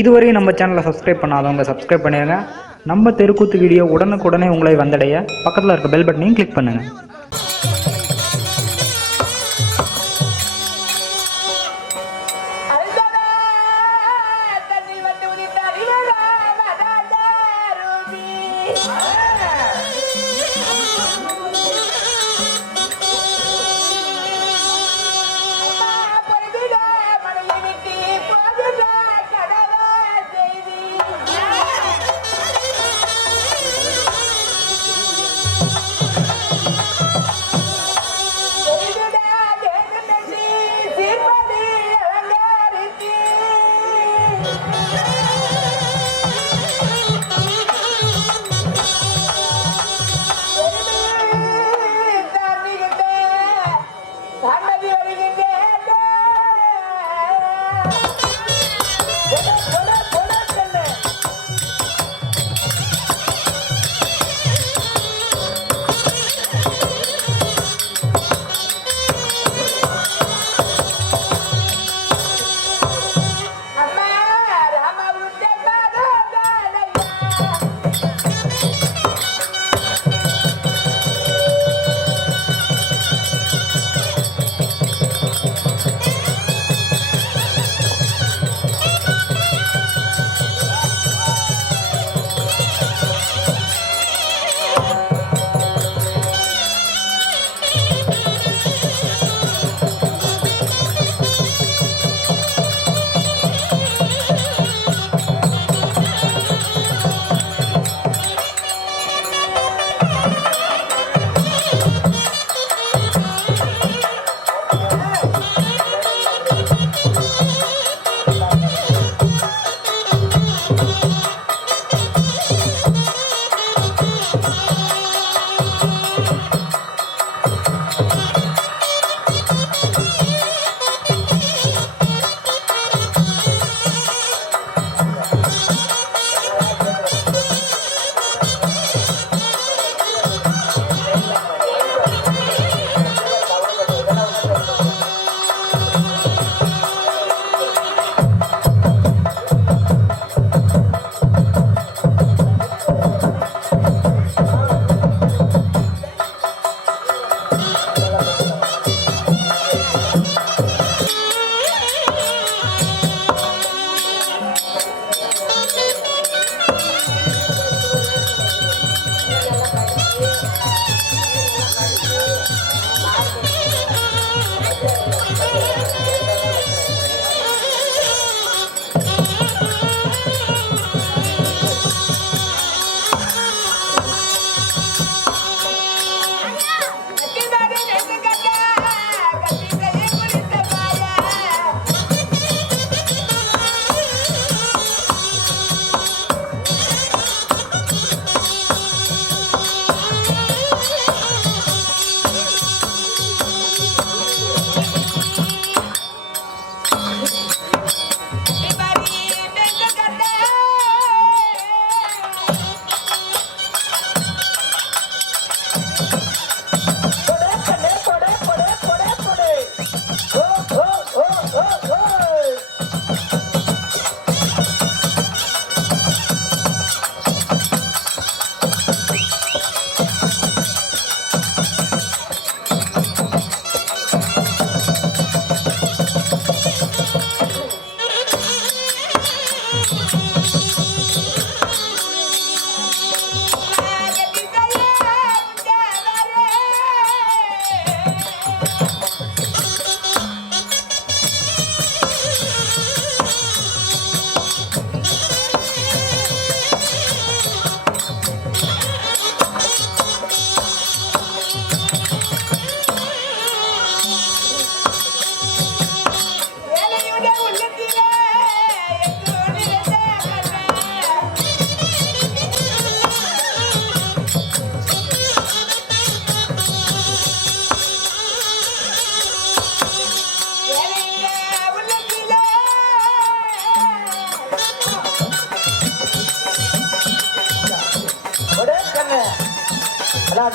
இதுவரையும் நம்ம சேனலை சப்ஸ்கிரைப் பண்ணாதவங்க சப்ஸ்கிரைப் பண்ணிடுங்க. நம்ம தெருக்கூத்து வீடியோ உடனுக்குடனே உங்களை வந்தடைய பக்கத்தில் இருக்க பெல் பட்டனையும் கிளிக் பண்ணுங்கள்.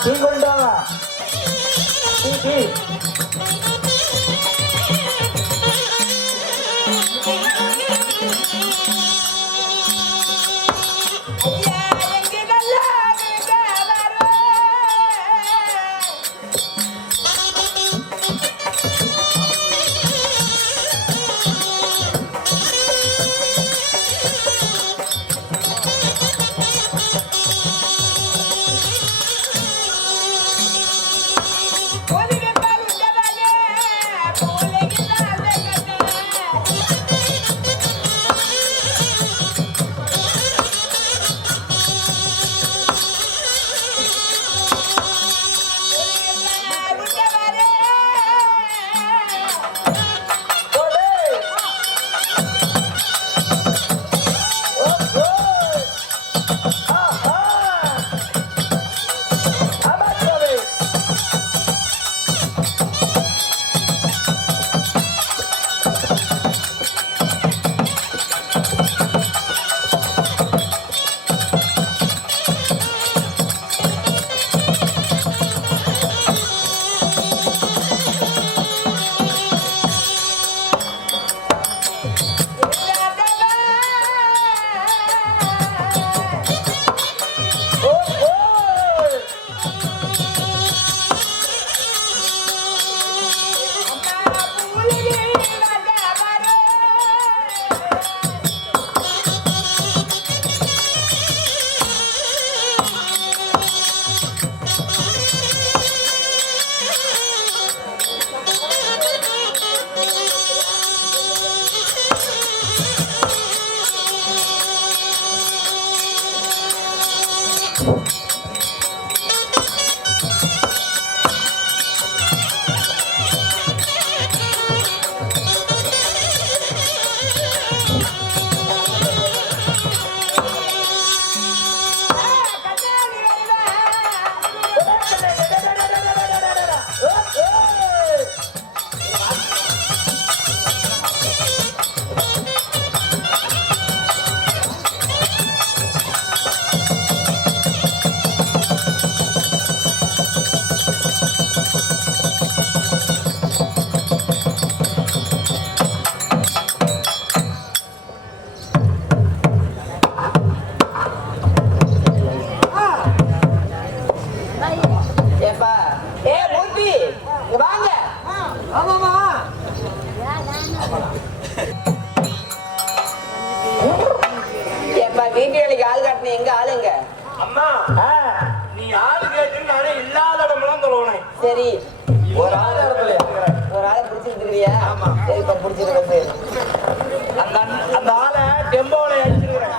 டீ கொண்டு வாங்க. டீ வீட்டு ஆள் காட்டின எங்க ஆளுங்க அம்மா நீ ஆளு கேட்டு நானே இல்லாத இடமெல்லாம் தொலைவனேன். சரி ஒரு ஆள் இடத்துல ஒரு ஆளை பிடிச்சிருக்கிறியா? ஆமா. சரி இப்ப பிடிச்சிருக்கிறது அந்த அந்த ஆளை டெம்போல அடிச்சிருக்கிறேன்.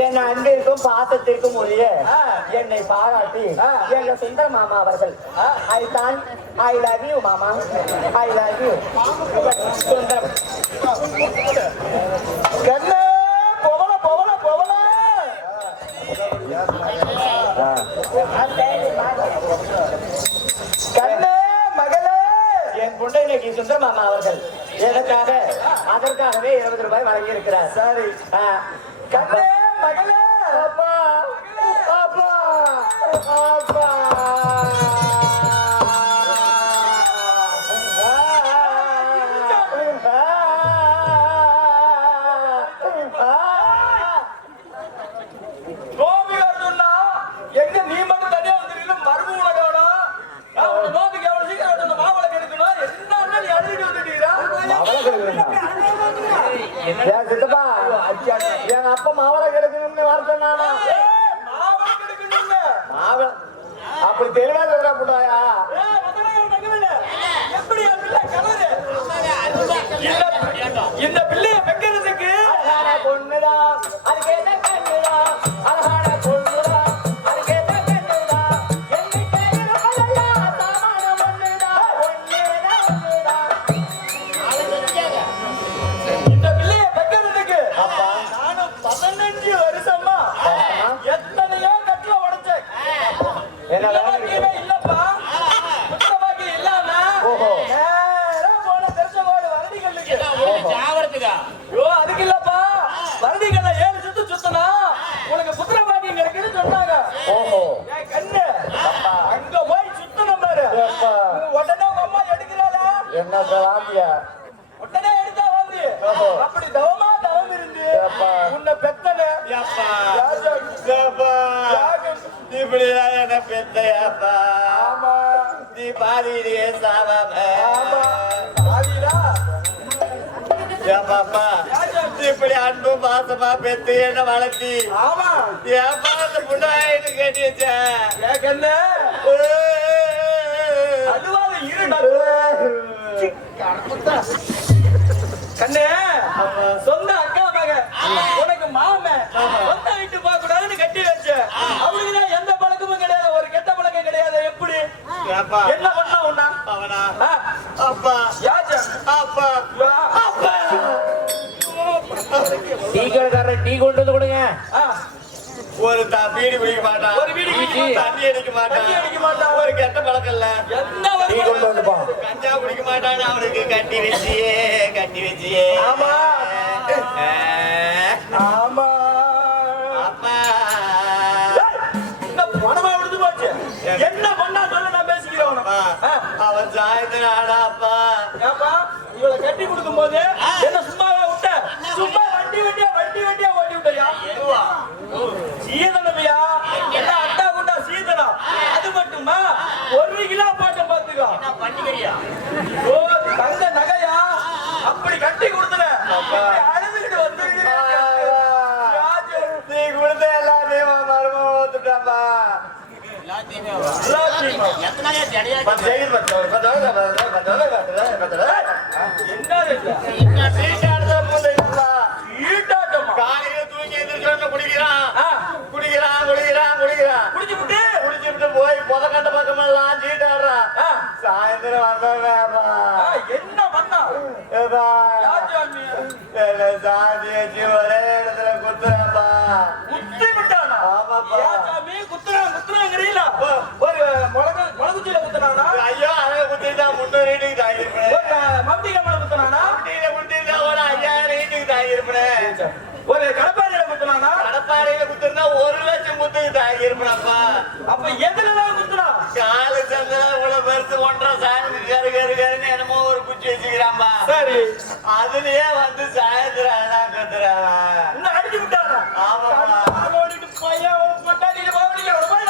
என் அன்பிற்கும் பாசத்திற்கும் உரிய என்னை பாராட்டி எங்க சுந்தர மாமா அவர்கள் ஐ லவ் யூ மாமா, ஐ லவ் யூ சுந்தரம். கண்ணே போவல போவல போவல கண்ணே மகளே, என் பொண்டைக்கு சுந்தர மாமா அவர்கள் எனக்காக அதற்காகவே 20 ரூபாய் வழங்கி இருக்கிறார். சரி கண்ணே மகளே, அப்பா அப்பா அப்பா கோபிகா சொன்னா எங்க நீ மட்டும் தனியா வந்துருக்கீங்க மர்ம உலகோட கோபிக்கு எவ்வளவு சீக்கிரம் அந்த மாவளை எடுக்கணும் என்ன நீ அழுதுட்டு வந்துட்டீரா சித்தப்பா எங்க அப்பா மாவளை கிடைக்கணும்னு வர சொன்னானா? மாவளை எடுக்கணும்ல மாவளை அப்படி தெளிவா சொல்றா புட்டாயா? எப்படி இந்த பிள்ளைய வைக்கிறதுக்கு அழகான பொண்ணுதான், அதுக்கேத்த கண்ணுதான், அழகான பொண்ணுதான், அதுக்கேத்த கண்ணுதான், எண்ணிக்க இருப்பதெல்லாம் சாமான ஒண்ணுதான், ஒண்ணேதான் ஒண்ணுதான். இந்த பிள்ளைய வைக்கிறதுக்கு அப்பா நானும் 15 வருஷமா எத்தனையோ கட்டில உடைச்சேன். இல்லவே இல்லப்பா புத்தபாக்கி இல்லாம ஓஹோ. நேரா போன தெரிஞ்சவோடு வரடிகளுக்கு ஐயோ அதுக்கு இல்லப்பா வரடிகள்ல 7 சுத்து சுத்தனா உனக்கு புத்திரபாக்கி கிடைக்குன்னு சொன்னாங்க. ஓஹோ என் கண்ணு அங்க போய் சுத்தணும் பாரு. அப்பா. உடனே உங்க அம்மா எடுக்கிறாளா என்ன வாத்தியா? உடனே எடுத்தா வந்து ஓஹோ. அப்படி தவமா தவம் இருந்து அப்பா. உன்னை பெத்தன இப்படிதான் என்ன பெத்தையாப்பா? ஆமா நீ பாதியிலேயே சாவாம ஆமா ஆதிரா ஏப்பாப்பா இப்படி அன்பு பாசமா பெத்து என்ன வளர்த்தி ஆமா ஏப்பா அந்த புண்ணாயின்னு கட்டி வச்சேன். என் கண்ணு அதுவாத இருடா கண்ணு சொந்த அக்கா மக உனக்கு மாமன் சொந்த வீட்டு போக கூடாதுன்னு கட்டி வச்ச அவளுக்குதான் எந்த பழக்கமும் கிடையாது, ஒரு கெட்ட பழக்கம் கிடையாது. எப்படி ஏப்பா என்ன பண்ணா உன்னா அவனா ஆ, அப்பா யாச்சா அப்பா அப்பா டீ கடைக்காரர் டீ கொண்டு வந்து கொடுங்க. ஆ, ஒரு பீடி குடிக்க மாட்டான், ஒரு பீடி குடிக்க தண்ணி அடிக்க மாட்டான், தண்ணி அடிக்க மாட்டான். ஒரு கெட்ட பழக்கம் இல்ல. எந்த வகையிலும் கஞ்சா குடிக்க மாட்டான், அவனுக்கு கட்டி வச்சியே கட்டி வச்சியே. ஆமா ஆமா அப்பா இந்த பணமா விழுந்து போச்சு. என்ன பண்ணா சொல்ல நான் பேசிக்கிறேன் உனக்கு. ஆ, அவன் சாயந்தரம் ஆனாப்பா ஏப்பா இவளை கட்டி கொடுக்கும் போது என்ன சும்மாவா விட்ட? சும்மா வண்டி வண்டியா ஓட்டி விட்டயா? சீதனமையா எல்லாம் அட்டா குண்டா சீதனம். அது மட்டுமா 1 கிலோ போட்ட பாத்துக்கோ. ஓ தங்க நகையா அப்படி கட்டி கொடுத்தன அழுதுகிட்டு வந்துருக்கிறேன். நீ கொடுத்த எல்லாத்தையும் மருமக ஓத்துட்டாப்பா. காலையில தூங்கி எந்திரிச்சோன்னு குடிக்கிறான் குடிக்கிறான் குடிக்கிறான் குடிக்கிறான் குடிச்சுட்டு போய் புதக்கண்ட பக்கம் எல்லாம் சீட்டாடுறான். சாயந்தரம் வந்தோம்ப்பா என்ன பண்ணா சாந்தி வச்சு ஒரே இடத்துல குத்துறேன்ப்பா. குத்தி விட்டானா? ஆமாப்பா. ஏன் சாமி குத்துறாங்கிறீங்களா? ஒரு முளகுச்சியில குத்துனானா? ஐயோ அதை குத்திட்டா 300 வீட்டுக்கு தாங்கிருப்பேன். ஒரு மம்டியில மேல குத்துனானா? குத்திட்டா ஒரு 5000 வீட்டுக்கு தாங்கிருப்பேன். ஒரு கடப்பாறையில குத்துனானா? கடப்பாறையில குத்துனா 1 லட்சம் குத்துக்கு தாங்கிருப்பேன்ப்பா. அப்ப எதுலதான் குத்துனா? காலு சந்தல இவ்வளவு பெருசு 1.5 சாமி கருன்னு என்னமோ ஒரு குச்சி வச்சுக்கிறான்பா. சரி அதுலயே வந்து சாயந்தரம் கத்துறான். இன்னும் அடிச்சு விட்டானா? ஆமாப்பா. ஓடிட்டு பையன் கொண்டாடிட்டு போவீங்க ஒரு மாதிரி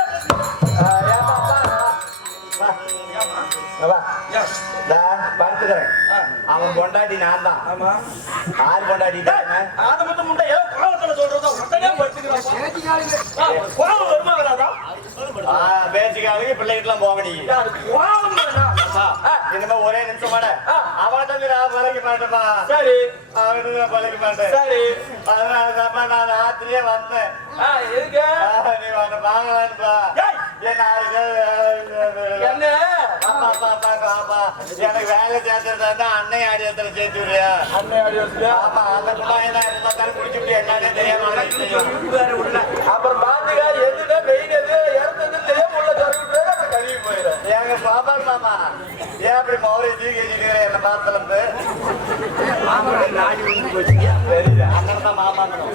அவன் பொண்டாட்டி நான் தான். ஆமா ஆறு பொண்டாட்டி அதை மட்டும் முண்டை ஏதோ கோவத்துல சொல்றதா உடனே படுத்துக்கிறான். கோவம் வருமா வராதா? பேச்சுக்காலுக்கு பிள்ளைகிட்டலாம் போக முடியும். கோவம் வேணாம். இனிமே ஒரே நிமிஷம் மாட அவன் நான் பழைக்க மாட்டேப்பா. சரி அவனுக்கு நான் பழைக்க மாட்டேன். சரி அதனாலதான்ப்பா நான் ராத்திரியே வந்தேன். எதுக்கு நீ வந்து வாங்கலான்ப்பா. ஏய், என்ன என்ன எனக்கு வேலை சேர்த்துருந்தா அன்னை ஆடியத்துல சேர்த்து விடுறியா? அன்னை ஆடியோஸ்லயா? ஆமா, அந்த குழாயெல்லாம் இருந்தாலும் குடிச்சுட்டு என்னன்னே தெரியாம வேற விடல. அப்புறம் பாத்துக்க எதுனா வெயில் எது இறந்தது தெரியாம உள்ள தருவிட்டு அப்புறம் கழுவி போயிடும். எங்க பாப்பா மாமா ஏன் அப்படி மௌரை தூக்கி வச்சுக்கிறேன் என்ன பார்த்தலந்து? தெரியல, அண்ணன் தான் மாமாங்கணும்.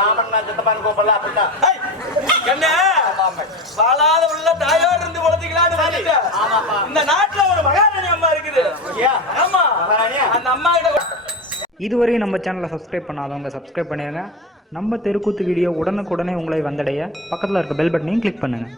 மாமன் நான் சித்தப்பான்னு கூப்பிடல அப்படித்தான். என்ன வாழாத உள்ள தாயோடு இருந்து வளர்த்திக்கலான்னு வந்துட்ட. ஆமாப்பா. இந்த நாட்டுல ஒரு மகாராணி அம்மா இருக்குது. ஐயா, ஆமா, மகாராணியா? அந்த அம்மா கிட்ட இதுவரையும் நம்ம சேனலை சப்ஸ்கிரைப் பண்ணாதவங்க சப்ஸ்கிரைப் பண்ணிடுங்க. நம்ம தெருக்கூத்து வீடியோ உடனுக்குடனே உங்களை வந்தடைய பக்கத்தில் இருக்க பெல் பட்டனையும் கிளிக் பண்ணுங்கள்.